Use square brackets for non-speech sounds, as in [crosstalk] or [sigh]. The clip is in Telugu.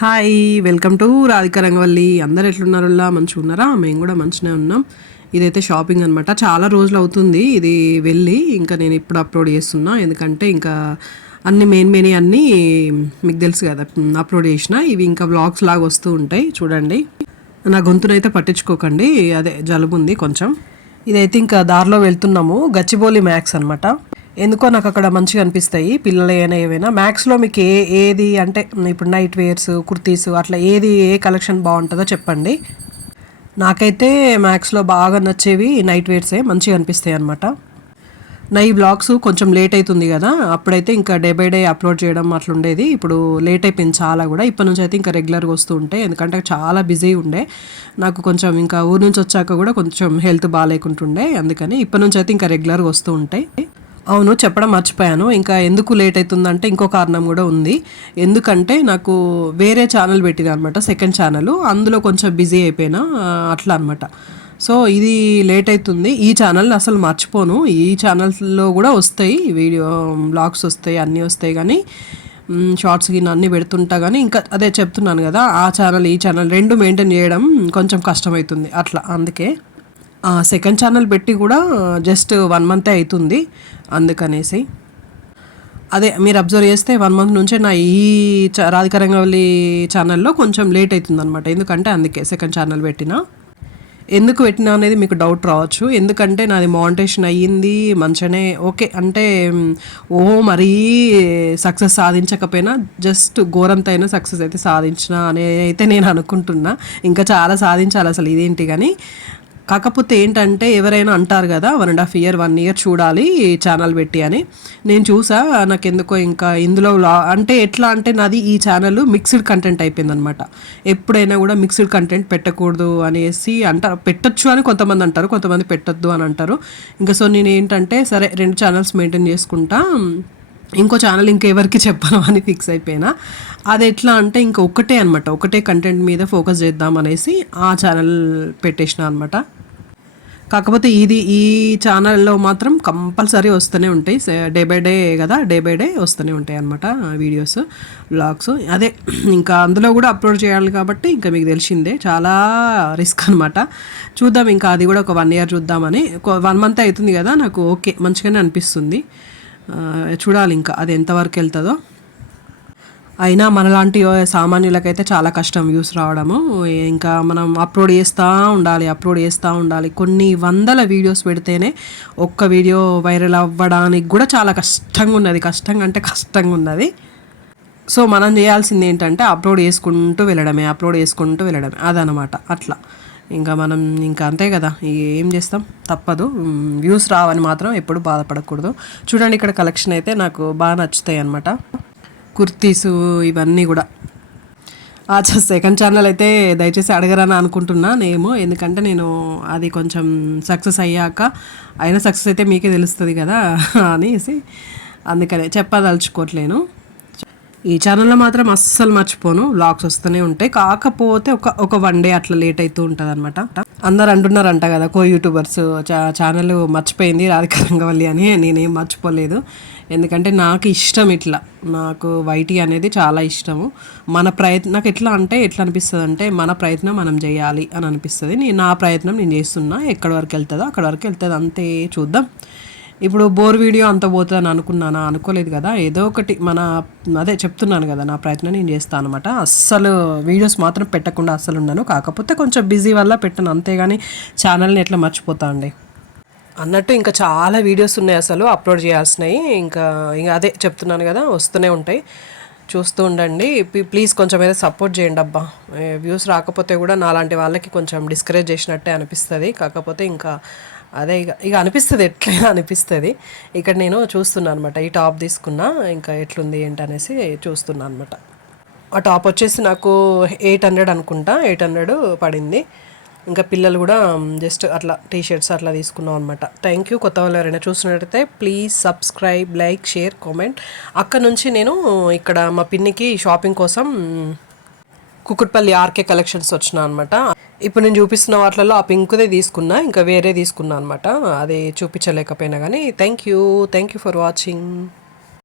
Hi welcome to Radhika Rangavalli. అందరు ఎట్లున్నారులా మంచిగా ఉన్నారా? మేము కూడా మంచిగా ఉన్నాం. ఇదైతే షాపింగ్ అనమాట చాలా రోజులు అవుతుంది ఇది వెళ్ళి. ఇంకా నేను ఇప్పుడు అప్లోడ్ చేస్తున్నా. ఎందుకంటే ఇంకా అన్ని మెయిన్ మెయిన్ అన్నీ మీకు తెలుసు కదా అప్లోడ్ చేసిన. ఇవి ఇంకా వ్లాగ్స్ లాగా వస్తూ ఉంటాయి. చూడండి. నా గొంతునైతే పట్టించుకోకండి. అదే జలుబు ఉంది కొంచెం. ఇదైతే ఇంకా దారిలో వెళ్తున్నాము. గచ్చిబౌలి మ్యాక్స్ అనమాట ఎందుకో నాకు అక్కడ మంచిగా అనిపిస్తాయి పిల్లలు ఏమైనా ఏవైనా మ్యాక్స్లో మీకు ఏ ఏది అంటే ఇప్పుడు నైట్ వేర్స్ కుర్తీస్ అట్లా ఏది ఏ కలెక్షన్ బాగుంటుందో చెప్పండి. నాకైతే మ్యాక్స్లో బాగా నచ్చేవి నైట్ వేర్సే మంచిగా అనిపిస్తాయి అనమాట నా ఈ బ్లాగ్స్ కొంచెం లేట్ అవుతుంది కదా అప్పుడైతే ఇంకా డే బై డే అప్లోడ్ చేయడం అట్లా ఉండేది. ఇప్పుడు లేట్ అయిపోయింది చాలా కూడా. ఇప్పటి నుంచి అయితే ఇంకా రెగ్యులర్గా వస్తూ ఉంటాయి ఎందుకంటే చాలా బిజీ ఉండే. నాకు కొంచెం ఇంకా ఊరు నుంచి వచ్చాక కూడా కొంచెం హెల్త్ బాగాలేకుంటుండే అందుకని ఇప్పటి నుంచి అయితే ఇంకా రెగ్యులర్గా వస్తూ ఉంటాయి. అవును చెప్పడం మర్చిపోయాను. ఇంకా ఎందుకు లేట్ అవుతుందంటే ఇంకో కారణం కూడా ఉంది. ఎందుకంటే నాకు వేరే ఛానల్ పెట్టిన అనమాట సెకండ్ ఛానల్. అందులో కొంచెం బిజీ అయిపోయినా అట్లా అనమాట సో ఇది లేట్ అవుతుంది. ఈ ఛానల్ అసలు మర్చిపోను. ఈ ఛానల్స్లో కూడా వస్తాయి వీడియో బ్లాగ్స్ వస్తాయి అన్నీ వస్తాయి కానీ షార్ట్స్ గిన్న అన్నీ పెడుతుంటా కానీ ఇంకా అదే చెప్తున్నాను కదా ఆ ఛానల్ ఈ ఛానల్ రెండు మెయింటైన్ చేయడం కొంచెం కష్టమవుతుంది. అట్లా అందుకే. సెకండ్ ఛానల్ పెట్టి కూడా జస్ట్ వన్ మంతే అవుతుంది అందుకనేసి. అదే మీరు అబ్జర్వ్ చేస్తే వన్ మంత్ నుంచే నా ఈ రాధిక రంగవల్లి ఛానల్లో కొంచెం లేట్ అవుతుంది అనమాట ఎందుకంటే అందుకే సెకండ్ ఛానల్ పెట్టిన. ఎందుకు పెట్టినా అనేది మీకు డౌట్ రావచ్చు. ఎందుకంటే నాది మౌంటేషన్ అయ్యింది మంచిగానే ఓకే అంటే ఓ మరీ సక్సెస్ సాధించకపోయినా జస్ట్ ఘోరంత అయినా సక్సెస్ అయితే సాధించిన అని అయితే నేను అనుకుంటున్నా. ఇంకా చాలా సాధించాలి అసలు ఇదేంటి కానీ. కాకపోతే ఏంటంటే ఎవరైనా అంటారు కదా one and half year one year చూడాలి ఛానల్ పెట్టి అని. నేను చూసా నాకు ఎందుకో ఇంకా ఇందులో లా- అంటే ఎట్లా అంటే నాది ఈ ఛానల్ మిక్స్డ్ కంటెంట్ అయిపోయింది అనమాట ఎప్పుడైనా కూడా మిక్స్డ్ కంటెంట్ పెట్టకూడదు అనేసి అంటారు పెట్టొచ్చు అని కొంతమంది అంటారు కొంతమంది పెట్టొద్దు అని అంటారు. ఇంకా సో నేను ఏంటంటే సరే రెండు ఛానల్స్ మెయింటైన్ చేసుకుంటా ఇంకో ఛానల్ ఇంకెవరికి చెప్పను అని ఫిక్స్ అయిపోయినా. అది ఎట్లా అంటే ఇంకొకటే అనమాట ఒకటే కంటెంట్ మీద ఫోకస్ చేద్దాం అనేసి ఆ ఛానల్ పెట్టేసిన అనమాట కాకపోతే ఇది ఈ ఛానల్లో మాత్రం కంపల్సరీ వస్తూనే ఉంటాయి. డే బై డే కదా డే బై డే వస్తూనే ఉంటాయి అనమాట వీడియోస్ బ్లాగ్స్ అదే ఇంకా అందులో కూడా అప్లోడ్ చేయాలి కాబట్టి ఇంకా మీకు తెలిసిందే చాలా రిస్క్ అనమాట చూద్దాం ఇంకా అది కూడా ఒక వన్ ఇయర్ చూద్దామని. వన్ మంత్ అవుతుంది కదా నాకు ఓకే మంచిగానే అనిపిస్తుంది. చూడాలి ఇంకా అది ఎంతవరకు వెళ్తుందో. అయినా మనలాంటి సామాన్యులకైతే చాలా కష్టం వ్యూస్ రావడము. ఇంకా మనం అప్లోడ్ చేస్తూ ఉండాలి అప్లోడ్ చేస్తూ ఉండాలి. కొన్ని వందల వీడియోస్ పెడితేనే ఒక్క వీడియో వైరల్ అవ్వడానికి కూడా చాలా కష్టంగా ఉన్నది కష్టంగా అంటే కష్టంగా ఉన్నది సో మనం చేయాల్సింది ఏంటంటే అప్లోడ్ చేసుకుంటూ వెళ్ళడమే అప్లోడ్ చేసుకుంటూ వెళ్ళడమే. అదనమాట. అట్లా. ఇంకా మనం ఇంకా అంతే కదా. ఏం చేస్తాం? తప్పదు. వ్యూస్ రావని మాత్రం ఎప్పుడు బాధపడకూడదు. చూడండి ఇక్కడ కలెక్షన్ అయితే నాకు బాగా నచ్చుతాయి అనమాట కుర్తీసు ఇవన్నీ కూడా. ఆ సెకండ్ ఛానల్ అయితే దయచేసి అడగరని అనుకుంటున్నా నేమో. ఎందుకంటే నేను అది కొంచెం సక్సెస్ అయ్యాక అయినా సక్సెస్ అయితే మీకే తెలుస్తుంది కదా [laughs] అనేసి. అందుకనే చెప్పదలుచుకోవట్లేను. ఈ ఛానల్లో మాత్రం అస్సలు మర్చిపోను. వ్లాగ్స్ వస్తూనే ఉంటాయి. కాకపోతే ఒక ఒక వన్ డే అట్లా లేట్ అవుతూ ఉంటుంది అనమాట అందరు అంటున్నారంట కదా కో యూట్యూబర్స్ చా- ఛానల్ మర్చిపోయింది రాధిక రంగవల్లి అని. నేనేం మర్చిపోలేదు. ఎందుకంటే నాకు ఇష్టం ఇట్లా. నాకు వైటీ అనేది చాలా ఇష్టము. మన ప్రయత్నం నాకు ఎట్లా అంటే ఎట్లా అనిపిస్తుంది అంటే మన ప్రయత్నం మనం చేయాలి అని అనిపిస్తుంది. నేను నా ప్రయత్నం నేను చేస్తున్నా. ఎక్కడి వరకు వెళ్తుందో అక్కడ వరకు వెళ్తుంది. అంతే చూద్దాం. ఇప్పుడు బోర్ వీడియో అంత పోతుందని అనుకున్నానా? అనుకోలేదు కదా. ఏదో ఒకటి మన అదే చెప్తున్నాను కదా నా ప్రయత్నం నేను చేస్తాను అనమాట అస్సలు వీడియోస్ మాత్రం పెట్టకుండా అస్సలు ఉన్నాను కాకపోతే కొంచెం బిజీ వల్ల పెట్టను. అంతేగాని ఛానల్ని ఎట్లా మర్చిపోతా అండి. అన్నట్టు ఇంకా చాలా వీడియోస్ ఉన్నాయి అసలు అప్లోడ్ చేయాల్సినవి. ఇంకా ఇంకా అదే చెప్తున్నాను కదా వస్తూనే ఉంటాయి. చూస్తూ ఉండండి. ప్లీజ్ కొంచెం ఏదో సపోర్ట్ చేయండి అబ్బా. వ్యూస్ రాకపోతే కూడా నాలాంటి వాళ్ళకి కొంచెం డిస్కరేజ్ చేసినట్టే అనిపిస్తుంది. కాకపోతే ఇంకా అదే ఇక ఇక అనిపిస్తుంది ఎట్లయినా అనిపిస్తుంది. ఇక్కడ నేను చూస్తున్నాను అనమాట ఈ టాప్ తీసుకున్నా ఇంకా ఎట్లుంది ఏంటి అనేసి చూస్తున్నాను అనమాట ఆ టాప్ వచ్చేసి నాకు ఎయిట్ హండ్రెడ్ అనుకుంటా ఎయిట్ హండ్రెడ్ పడింది. ఇంకా పిల్లలు కూడా జస్ట్ అట్లా టీ షర్ట్స్ అట్లా తీసుకున్నాం అనమాట థ్యాంక్ యూ కొత్త వాళ్ళు ఎవరైనా చూసినట్టయితే please subscribe like share comment అక్కడ నుంచి నేను ఇక్కడ మా పిన్నికి షాపింగ్ కోసం కుకుట్పల్లి ఆర్కే కలెక్షన్స్ వచ్చిన అనమాట ఇప్పుడు నేను చూపిస్తున్న వాటిలలో ఆ పింక్దే తీసుకున్నా ఇంకా వేరే తీసుకున్నా అనమాట అది చూపించలేకపోయినా కానీ thank you thank you for watching